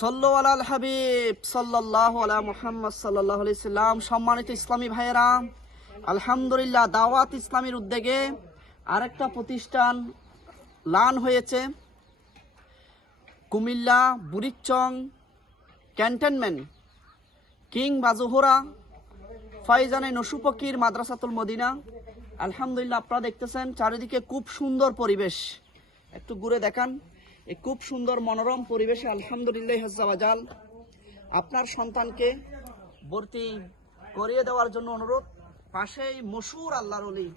সাল্লু আলাল হাবিব সাল্লাল্লাহু আলা মুহাম্মদ সাল্লাল্লাহু আলাইহি সাল্লাম। সম্মানিত ইসলামী ভাইয়েরা, আলহামদুলিল্লাহ দাওয়াত ইসলামীর উদ্যোগে আরেকটা প্রতিষ্ঠান লান হয়েছে কুমিল্লা বুড়িচং ক্যান্টনমেন্ট কিং বাজুহরা ফাইজানে নসুপকির মাদ্রাসাতুল মদিনা। আলহামদুলিল্লাহ আপনারা দেখতেছেন চারিদিকে খুব সুন্দর পরিবেশ, একটু ঘুরে দেখান। এই খুব সুন্দর মনোরম পরিবেশে আলহামদুলিল্লাহ আজ্জাওয়াজাল আপনার সন্তানকে ভর্তি করিয়ে দেওয়ার জন্য অনুরোধ। পাশেই মশহুর আল্লাহর ওলি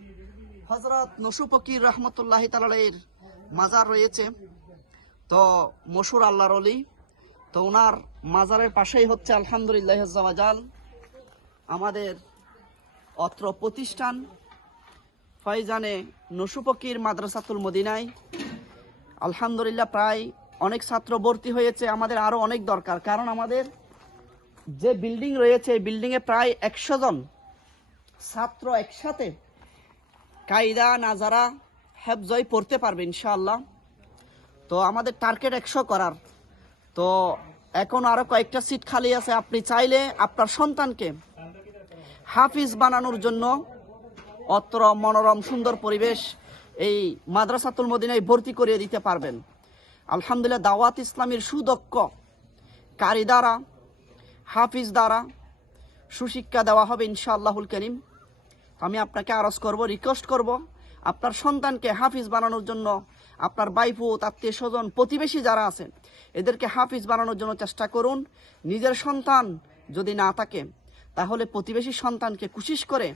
হযরত নসুপকির রহমতুল্লাহি তাআলার মাজার রয়েছে। তো মশহুর আল্লাহর ওলি, তো ওনার মাজারের পাশেই হচ্ছে আলহামদুলিল্লাহ আজ্জাওয়াজাল আমাদের অত্র প্রতিষ্ঠান ফাইজানে নসুপকির মাদ্রাসাতুল মদিনায়। আলহামদুলিল্লাহ প্রায় অনেক ছাত্র ভর্তি হয়েছে, আমাদের আরো অনেক দরকার, কারণ আমাদের যে বিল্ডিং রয়েছে এই বিল্ডিংয়ে প্রায় 100 জন ছাত্র একসাথে কায়দা নাজারা হেফজয় পড়তে পারবে ইনশাআল্লাহ। তো আমাদের টার্গেট 100 করার। তো এখন আরো কয়েকটা সিট খালি আছে, আপনি চাইলে আপনার সন্তানকে হাফিজ বানানোর জন্য অত্র মনোরম সুন্দর পরিবেশ এই মাদ্রাসাতুল মদিনায় ভর্তি করিয়ে দিতে পারবেন। আলহামদুলিল্লাহ দাওয়াত ইসলামীর সুদক্ষ কারি দ্বারা হাফিজ দ্বারা সুশিক্ষা দেওয়া হবে ইনশাআল্লাহুল করিম। আমি আপনাকে আরজ করব, রিকোয়েস্ট করব, আপনার সন্তানকে হাফিজ বানানোর জন্য আপনার ভাইফোঁত আত্মীয় স্বজন প্রতিবেশী যারা আছেন এদেরকে হাফিজ বানানোর জন্য চেষ্টা করুন। নিজের সন্তান যদি না থাকে তাহলে প্রতিবেশী সন্তানকে কোশিশ করে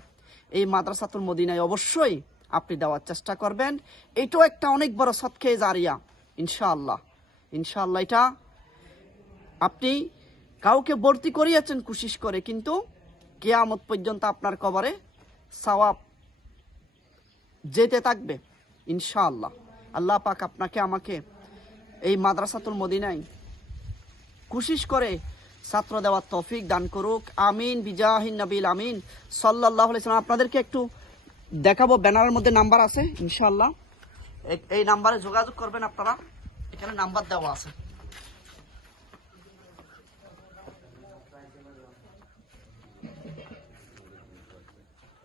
এই মাদ্রাসাতুল মদিনায় অবশ্যই আপনি দেওয়ার চেষ্টা করবেন। এটাও একটা অনেক বড় সদকে জারিয়া ইনশাআল্লাহ। ইনশাআল্লাহ এটা আপনি কাউকে ভর্তি করিয়েছেন কোশিশ করে, কিন্তু কিয়ামত পর্যন্ত আপনার কবরে সওয়াব যেতে থাকবে ইনশাআল্লাহ। আল্লাহ পাক আপনাকে আমাকে এই মাদ্রাসাতুল মদিনায় কোশিশ করে ছাত্র দেওয়ার তৌফিক দান করুক, আমিন বিজাহিন নবীল আমিন সাল্লাল্লাহু আলাইহি ওয়াসাল্লাম। আপনাদেরকে একটু দেখাবো, ব্যানারের মধ্যে নাম্বার আছে ইনশাআল্লাহ, এই নাম্বারে যোগাযোগ করবেন আপনারা, এখানে নাম্বার দেওয়া আছে।